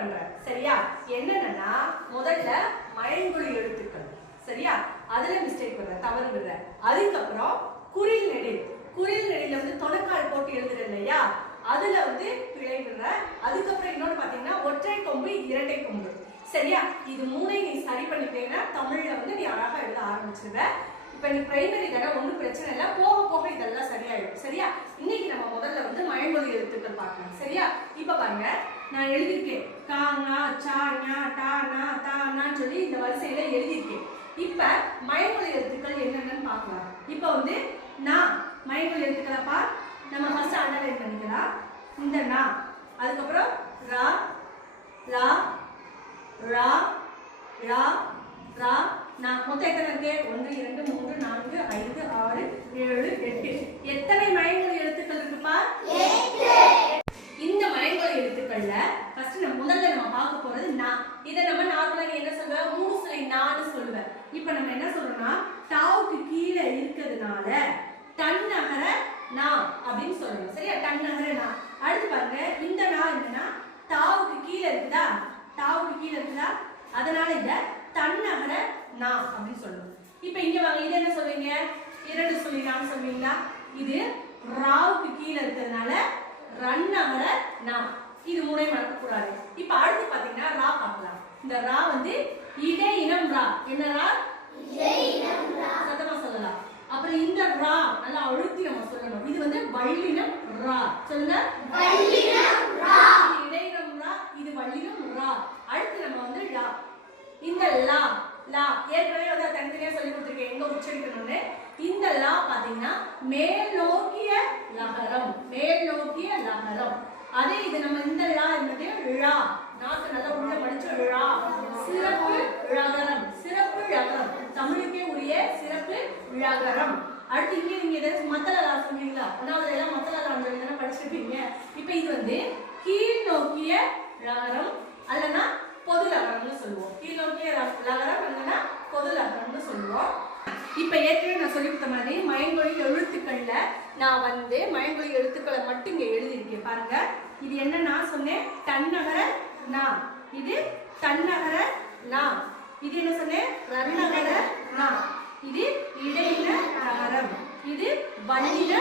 பண்றேன். சரியா? என்னன்னா முதல்ல மழைங்குழி எழுத்துக்கள். சரியா? அதுல மிஸ்டேக் பண்றேன் தவறு விடுறேன். அதுக்கப்புறம் குரில் நெடில். குறில் நெடில வந்து தொலைக்கால் போட்டு எழுதுறேன் இல்லையா? அதுல வந்து பிழை விடுறேன். அதுக்கப்புறம் இன்னொன்னு பாத்தீங்கன்னா ஒற்றை கொம்பு இரட்டை கொம்பு. சரியா? இது மூணை நீ சரி பண்ணிட்டேன்னா தமிழ்ல வந்து நீ அழகா எழுத ஆரம்பிச்சிருவ. இப்ப நீ பிரைமரி தானே ஒண்ணும் பிரச்சனை இல்லை போக போக இதெல்லாம் சரியாயிடும். சரியா? இன்னைக்கு நம்ம முதல்ல வந்து மழைமொழி எழுத்துக்கள் பார்க்கலாம். சரியா? இப்ப பாருங்க. நான் எழுதியிருக்கேன். கா ஞா சா ஞா டா நா தா நான் சொல்லி இந்த வரிசையில எழுதியிருக்கேன். இப்போ மயமொழி எழுத்துக்கள் என்னென்னு பார்க்கலாம். இப்போ வந்து நான் மயமொழி எழுத்துக்களை நம்ம ஃபர்ஸ்ட் அண்டர்லைன் பண்ணிக்கலாம். இந்த நா அதுக்கப்புறம் ரா லா ரா ரா ரா. நான் மொத்தம் எத்தனை இருக்கு? ஒன்று இரண்டு மூன்று நான்கு ஐந்து ஆறு ஏழு எட்டு. எத்தனை மயங்கள் எழுத்துக்கள் இருக்குப்பா இந்த மயங்கொலி எழுத்துக்கள்ல ஃபர்ஸ்ட் நம்ம முதல்ல நம்ம பார்க்க போறது நான் இதை நம்ம நார்மலா நீ என்ன சொல்லுவேன் மூணு சிலை நான்னு சொல்லுவ இப்ப நம்ம என்ன சொல்றோம்னா டாவுக்கு கீழே இருக்கிறதுனால டன் நகர நான் அப்படின்னு சொல்லணும் சரியா? டன் நகர நான் அடுத்து பாருங்க இந்த நான் என்னன்னா டாவுக்கு கீழே இருக்குதா? டாவுக்கு கீழே இருக்குதா? அதனால இத தன்னகர நான் அப்படின்னு சொல்லணும் இப்ப இங்க வாங்க இது என்ன சொல்வீங்க இரண்டு சொல்லி நான் சொல்வீங்களா இது ராவுக்கு கீழே இருக்கிறதுனால ரன் நகர நான் இது மூணே மறக்கக்கூடாது. இப்ப இப்போ அடுத்து பாத்தீங்கன்னா ரா பார்க்கலாம் இந்த ரா வந்து இடை இனம் ரா. என்ன ரா? சத்தமா சொல்லலாம். அப்புறம் இந்த ரா நல்லா அழுத்தி நம்ம சொல்லணும். இது வந்து வள்ளினம் ரா. சொல்லுங்க. இடையினம் ரா. இது வள்ளினம் ரா. அடுத்து நம்ம வந்து லா. இந்த லா லா. ஏற்கனவே வந்து தனித்தனியா சொல்லி கொடுத்துருக்கேன். எங்க உச்சரிக்கணும்னு. இந்த லா பாத்தீங்கன்னா மேல் நோக்கிய லகரம் மேல் நோக்கிய லகரம் அதே இது நம்ம இந்த லா என்னது ழா நாக்கு நல்லா உள்ள மடிச்சு ழா சிறப்பு ழகரம் சிறப்பு ழகரம் தமிழுக்கே உரிய விழாகரம் அடுத்து இங்க நீங்க ஏதாவது மத்தலலா சொன்னீங்களா சொல்லுவீங்களா எல்லாம் மத்தல சொல்லி தானே படிச்சிருப்பீங்க. இப்போ இது வந்து கீழ் நோக்கிய லகரம் அல்லனா பொது லகரம்னு சொல்லுவோம். கீழ் நோக்கிய லகரம் அல்லனா பொது லகரம்னு சொல்லுவோம். இப்ப ஏற்கனவே நான் சொல்லி கொடுத்த மாதிரி மயங்கொழி எழுத்துக்கள்ல நான் வந்து மயங்கொழி எழுத்துக்களை மட்டும் இங்க எழுதியிருக்கேன் பாருங்க. இது என்ன நான் சொன்னேன்? தன்னகர நா இது தன்னகர நா இது என்ன சொன்னேன்? ரன்னகர நா இது இடையின நகரம் இது வல்லின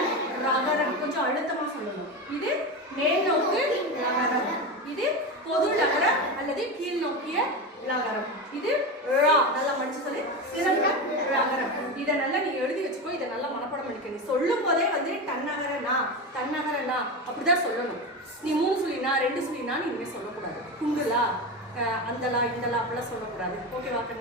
ரகரம். கொஞ்சம் அழுத்தமா சொல்லணும். இது மேல் நோக்கு ரகரம். இது பொது நகரம் அல்லது கீழ் நோக்கிய நகரம் இது நல்லா மடிச்சு சொல்லி. சிறப்பு ரகரம். இதை நல்லா நீ எழுதி வச்சுக்கோ. இதை நல்லா மனப்பாடம் பண்ணிக்க. நீ சொல்லும் போதே வந்து தன்னகரனா தன்னகரனா அப்படிதான் சொல்லணும். நீ மூணு சொல்லினா ரெண்டு சொல்லினா நீ இனிமே சொல்லக்கூடாது. குண்டுலா அஹ் அந்தலா இந்தலா அப்படிலாம் சொல்லக்கூடாது. ஓகேவா கண்ணு?